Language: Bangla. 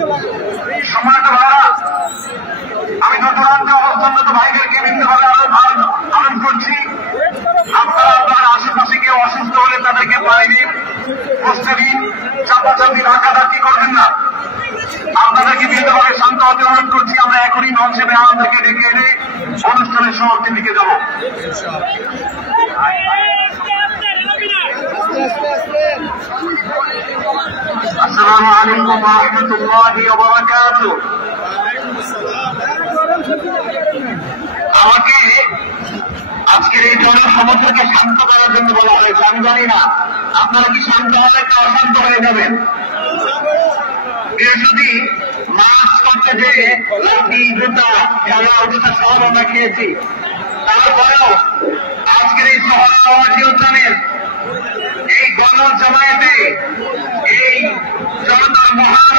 সম্মানিত ভাইরা, আমি দূরান্তে অবস্থানরত ভাইদেরকে বিন্দুভাবে আহ্বান করছি, আপনারা আপনার আশেপাশে কেউ অসুস্থ হলে তাদেরকে পানি দিন, বসতে দিন, চাপাচাপি ধাক্কাধাক্কি করবেন না। আপনাদেরকে বিন্দুভাবে শান্ত হতে অনুরোধ করছি। আমরা এখনই মঞ্চে আমাদেরকে ডেকে এনে অনুষ্ঠানের সমাপ্তির দিকে যাব। আসসালামু আলাইকুম ওয়া রাহমাতুল্লাহি ওয়া বারাকাতুহু। আমাকে আজকের এই জনসমস্যাকে শান্ত করার জন্য বলা হয়েছে। আমি জানি না আপনারা কি শান্ত হলে তা অশান্ত হয়ে যাবেন। যদি মাছ করতে যে লাঠি জুতা খেলা জুতা সব আমরা খেয়েছি, তারপরেও আজকের এই সহজ উদ্যানের এই গণজমায়েতে এই জনতার মহান